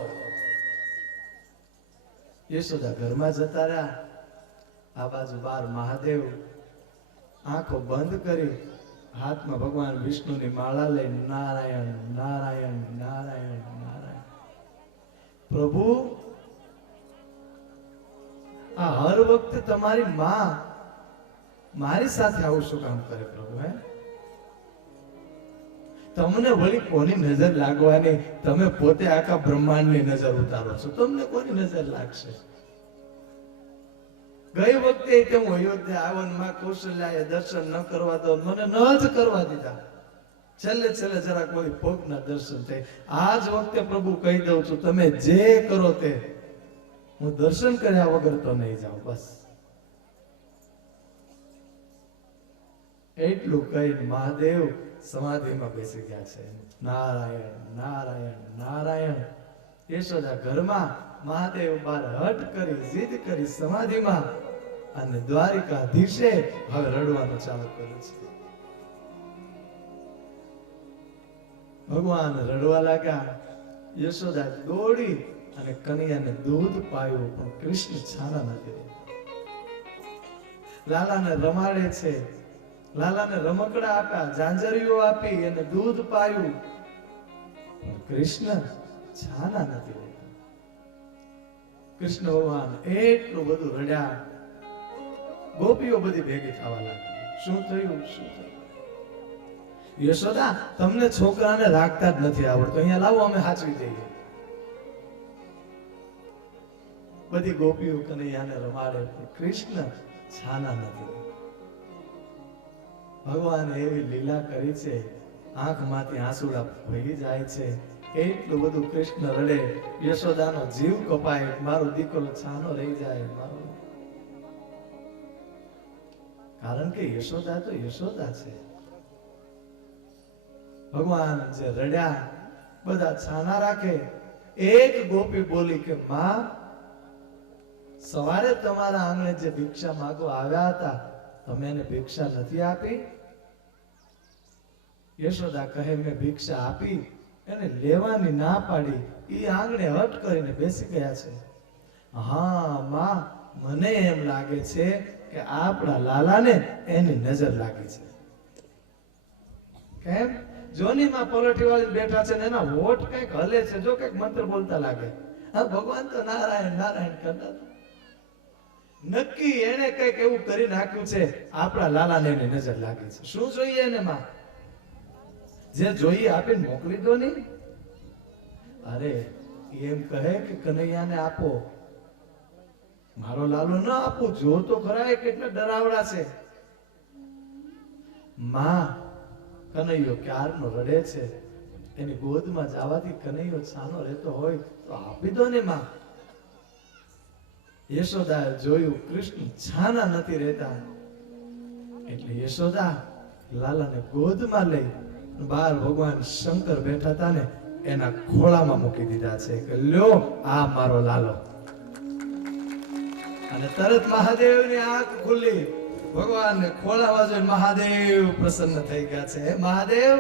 યશોદા ઘરમાં જતા રહ્યા. આ બાજુ બાર મહાદેવ આંખો બંધ કરી હાથમાં ભગવાન વિષ્ણુની માળા લઈ નારાયણ નારાયણ નારાયણ નારાયણ. પ્રભુ આ હર વખતે તમારી માં મારી સાથે આવું શું કામ કરે પ્રભુ? હે તમને વળી કોની નજર લાગવાની? તમે પોતે આખા બ્રહ્માંડની નજર ઉતારો છો, તમને કોની નજર લાગશે? ગઈ વખતે તેમ અયોધ્યા આવ્યો ને માં કૌશલ્યાએ દર્શન ન કરવા દો, મને ન જ કરવા દીધા. છેલ્લે જરા કોઈ ભોગના દર્શન થાય. આ જ વખતે પ્રભુ કહી દઉં છું, તમે જે કરો તે, હું દર્શન કર્યા વગર તો નહીં જાઉં બસ. એટલું કહી મહાદેવ સમાધિમાં બેસી ગયા છે. નારાયણ નારાયણ નારાયણ. યશોદા ઘરમાં, મહાદેવ બાર હટ કરી જીદ કરી સમાધિમાં. અને દ્વારિકાધીશે હવે રડવાનું ચાલુ કર્યું છે. ભગવાન રડવા લાગ્યા. યશોદા દોડી અને કનૈયાને દૂધ પાયું, પણ કૃષ્ણ છાના નથી રહ્યા. લાલાને રમાડે છે, લાલાને રમકડા આપ્યા, ઝાંઝરીઓ આપી અને દૂધ પાયું, પણ કૃષ્ણ છાના નથી રહેતા. કૃષ્ણ ભગવાન એટલું બધું રડ્યા. ગોપીઓ બધી ભેગી થવા લાગી. શું થયું શું થયું? યશોદા તમને છોકરાને રાખતા જ નથી આવડતું, અહીંયા લાવો અમે હાચવી દઈએ. બધી ગોપીઓ કનૈયાને રમાડે, પણ કૃષ્ણ છાના નથી. ભગવાને એવી લીલા કરી છે, આંખમાંથી આંસુડા વહી જાય છે. એટલું બધું કૃષ્ણ રડે, યશોદાનો જીવ કપાય, મારો દીકરો છાનો રહી જાય મારો. કારણ કે યશોદા તો યશોદા છે. ભગવાન જે રડ્યા, બધા છાના રાખે. એક ગોપી બોલી કે માં, સવારે તમારા આંગણે જે ભિક્ષા માંગવા આવ્યા હતા, તમે એને ભિક્ષા નથી આપી? યશોદા કહે મેં ભિક્ષા આપી, એને લેવાની ના પાડી, એ આંગણે હટ કરીને બેસી ગયા છે. હા માં, મને એમ લાગે છે કે આપણા લાલાને એની નજર લાગી છે. કેમ? જોનીમાં પલોઠી વાળી બેઠા છે ને એના હોઠ કઈક હલે છે, જો કઈક મંત્ર બોલતા લાગે. હા ભગવાન તો નારાયણ નારાયણ કરતા. નક્કી એને કઈક એવું કરી નાખ્યું છે, આપણા લાલાને એની નજર લાગી છે. શું જોઈએ એને માં? જે જોઈએ આપીને મોકલી દો નહીં. અરે એમ કહે કે કનૈયાને આપો. મારો લાલો ન આપું, જો તો ખરા એ કેટલા ડરાવડા છે. માં, કનૈયો ક્યારનો રડે છે, એની ગોદમાં જવાથી કનૈયો છાનો રહેતો હોય તો આપી દો ને માં. યશોદાએ જોયું કૃષ્ણ છાના નથી રહેતા, એટલે યશોદા લાલાને ગોદમાં લઈ બહાર ભગવાન શંકર બેઠા હતા ને એના ખોળામાં મૂકી દીધા છે કે લ્યો આ મારો લાલો. અને તરત મહાદેવની આંખ ખુલી, ભગવાનને ખોળામાં જોઈને મહાદેવ પ્રસન્ન થઈ ગયા છે. હે મહાદેવ,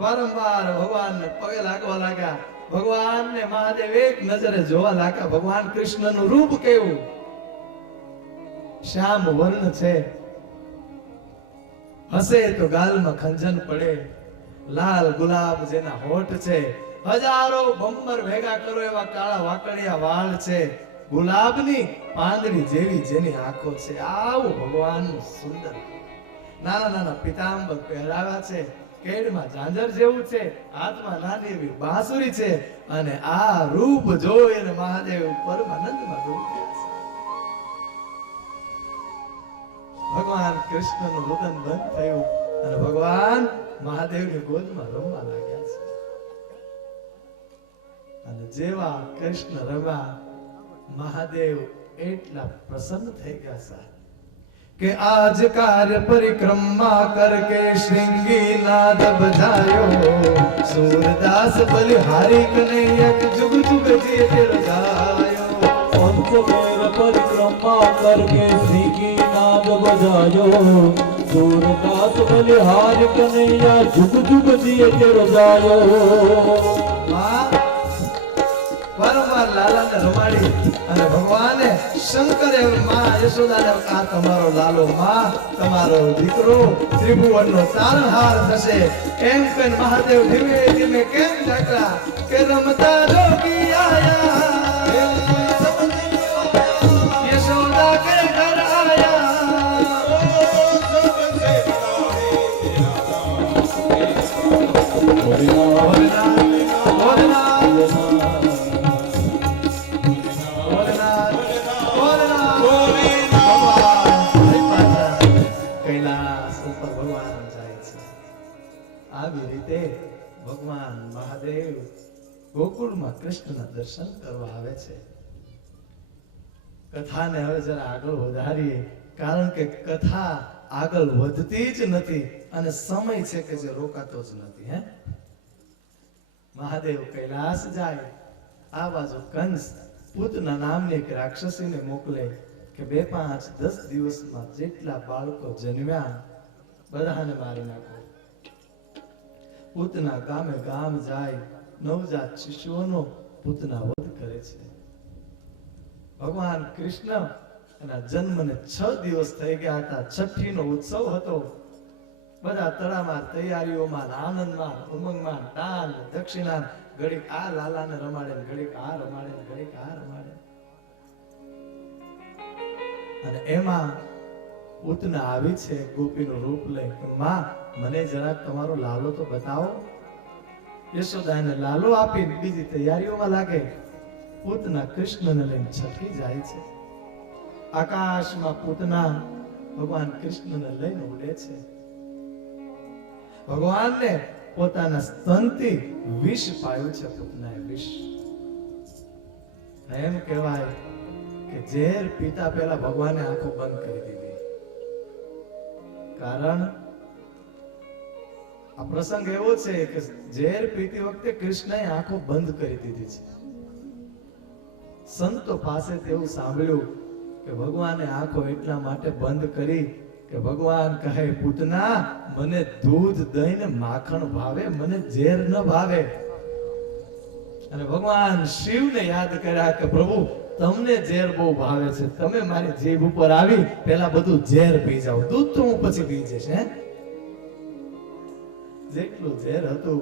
વારંવાર ભગવાનને પગે લાગવા લાગ્યા. ભગવાનને મહાદેવ એક નજરે જોવા લાગ્યા. ભગવાન કૃષ્ણનું રૂપ કેવું, શ્યામ વર્ણ છે, હસે તો ગાલમાં ખંજન પડે, લાલ ગુલાબ જેના હોઠ છે, હજારો બમ્બર ભેગા કરો એવા કાળા વાકડિયા વાળ છે, ગુલાબની પાંદડી જેવી જેની આંખો છે. આવું ભગવાનનું સુંદર નાના નાના પિતાંબર પહેરાવ્યા છે, કેડમાં ઝાંઝર જેવું છે, હાથમાં નાની એવી બાંસુરી છે, અને આ રૂપ જોઈને મહાદેવ પરમાનંદમાં ડૂબી ગયા છે. ભગવાન કૃષ્ણનું રુદન બંધ થયું અને ભગવાન મહાદેવની ગોદમાં રમવા લાગ્યા છે. અને જેવા કૃષ્ણ રમ્યા, મહાદેવ એટલા પ્રસન્ન થઈ ગયા છે કે આજ કાર્ય પરિક્રમા કરકે શ્રીંગી નાદ બજાયો, સૂરદાસ બલિહારી કનૈયા જુગ જુગ જીતે રજાયો. पंचमेर परिक्रमा करके श्री की नाद बजायो, सूरदास बलिहारी कन्हैया जुग जुग जिए रजायो. વારંવાર લાલાને રમાડી અને ભગવાને શંકરે માં યશોદાને આ તમારો લાલો, માં તમારો દીકરો ત્રિભુવનનો તારણહાર થશે એમ કહીને મહાદેવ ધીમે ધીમે કેમ જાગરા કે રમતા જોગી આયા, યશોદા કે ઘર ભગવાન મહાદેવ ગોકુળમાં કૃષ્ણના દર્શન કરવા આવે છે. કથાને હવે જરા આગળ વધારીએ, કારણ કે કથા આગળ વધતી જ નથી અને સમય છે કે જે રોકાતો જ નથી. હે મહાદેવ કૈલાસ જાય, આ બાજુ કંસ પૂતના નામની એક રાક્ષસીને મોકલે કે 2, 5, 10 દિવસમાં જેટલા બાળકો જન્મ્યા બધાને મારી નાખો. પૂતના ગામે ગામ જાય, નવજાત શિશુઓનો પૂતના વધ કરે છે. ભગવાન કૃષ્ણ એના જન્મને 6 દિવસ થઈ ગયા હતા. છઠ્ઠીનો ઉત્સવ હતો. બધા તડામાર તૈયારીઓમાં, આનંદમાં, ઉમંગમાં, દાન દક્ષિણા, ઘડીક આ લાલાને રમાડે, ઘડીક આ રમાડે, ઘડીક આ રમાડે. અને એમાં પૂતના આવી છે ગોપીનું રૂપ લઈ કે માં મને જરાક તમારો લાલો તો બતાવો. યશોદાને લાલો આપી બીજી તૈયારીઓમાં લાગે. પૂતના કૃષ્ણને લઈને છટકી જાય છે. આકાશમાં પૂતના ભગવાન કૃષ્ણને લઈને ઉડે છે. ભગવાનને પોતાના સ્તનથી વિષ પાયું છે. પૂતનાએ વિષ. એમ કહેવાય કે ઝેર પીતા પહેલા ભગવાને આંખો બંધ કરી દીધી. કારણ આ પ્રસંગ એવો છે કે ઝેર પીતી વખતે કૃષ્ણએ આંખો બંધ કરી દીધી છે. સંતો પાસે તેવું સાંભળ્યું કે ભગવાને આંખો એટલા માટે બંધ કરી કે ભગવાન કહે પૂતના મને દૂધ દહીં ને માખણ ભાવે, મને ઝેર ન ભાવે. અને ભગવાન શિવને યાદ કર્યા કે પ્રભુ તમને ઝેર બહુ ભાવે છે, તમે મારી જીભ ઉપર આવી પેલા બધું ઝેર પી જાઓ, દૂધ તો હું પછી પી જઈશ. હે જેટલું ઝેર હતું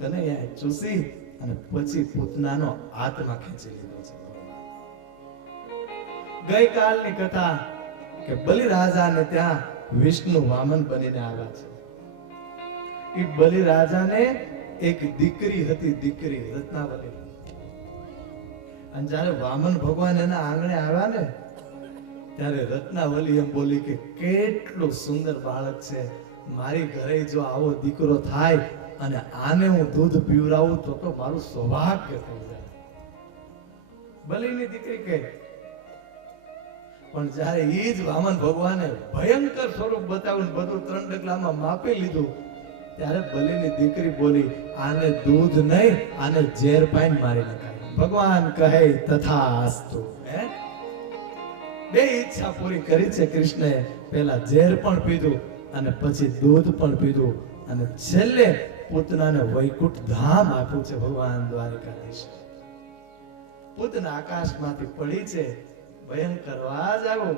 કનૈયાએ ચૂસી અને પછી પૂતનાનો આત્મા ખેંચી લીધો છે. ગઈકાલની કથા કે બલિરાજાને ત્યાં વિષ્ણુ વામન બનીને આવ્યા છે. એ બલિરાજાને એક દીકરી હતી, દીકરી રત્નાવલી. અને જ્યારે વામન ભગવાન એના આંગણે આવ્યા ને ત્યારે રત્નાવલી એમ બોલી કે કેટલું સુંદર બાળક છે, મારી ઘરે જો આવો દીકરો થાય અને આને હું દૂધ પીવડાવું તો મારું સૌભાગ્ય થઈ જાય. બલિની દીકરી કહે. પણ જ્યારે ઈ જ વામન ભગવાને ભયંકર સ્વરૂપ બતાવ્યું, બધું 3 ડગલામાં માપી લીધું, ત્યારે બલિની દીકરી બોલી, આને દૂધ નહીં, આને ઝેર પાઈને મારી નખાય. ભગવાન કહે તથાસ્તુ. હે, બે ઈચ્છા પૂરી કરી છે કૃષ્ણએ. પહેલા ઝેર પણ પીધું અને પછી દૂધ પણ પીધું અને છેલ્લે પૂતનાને વૈકુંઠ ધામ આપ્યું છે ભગવાન દ્વારકાધીશ. પૂતના આકાશમાંથી પડી છે, ભયંકર અવાજ આવ્યો,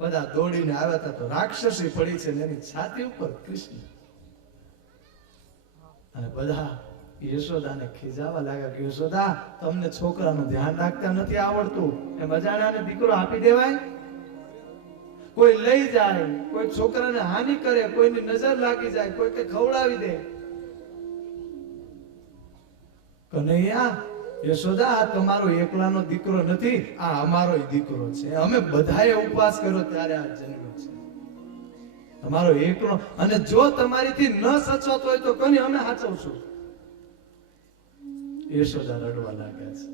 બધા દોડીને આવ્યા હતા તો રાક્ષસી પડી છે ને એની છાતી ઉપર કૃષ્ણ. અને બધા યશોદાને ખીજાવા લાગ્યા કે યશોદા, તમને છોકરાનું ધ્યાન રાખતા નથી આવડતું, એમ અજાણાને દીકરો આપી દેવાય? કોઈ લઈ જાય, કોઈ છોકરાને હાનિ કરે, કોઈની નજર લાગી જાય, કોઈ કે ખવડાવી દે. કનૈયા, યશોદા, આ તમારો એકલાનો દીકરો નથી, આ અમારો દીકરો છે. અમે બધાએ ઉપવાસ કર્યો ત્યારે આ જન્મ્યો છે, તમારો એકલો. અને જો તમારીથી ન સચવાતો હોય તો કોની અમે સાચવશું. યશોદા રડવા લાગ્યા છે.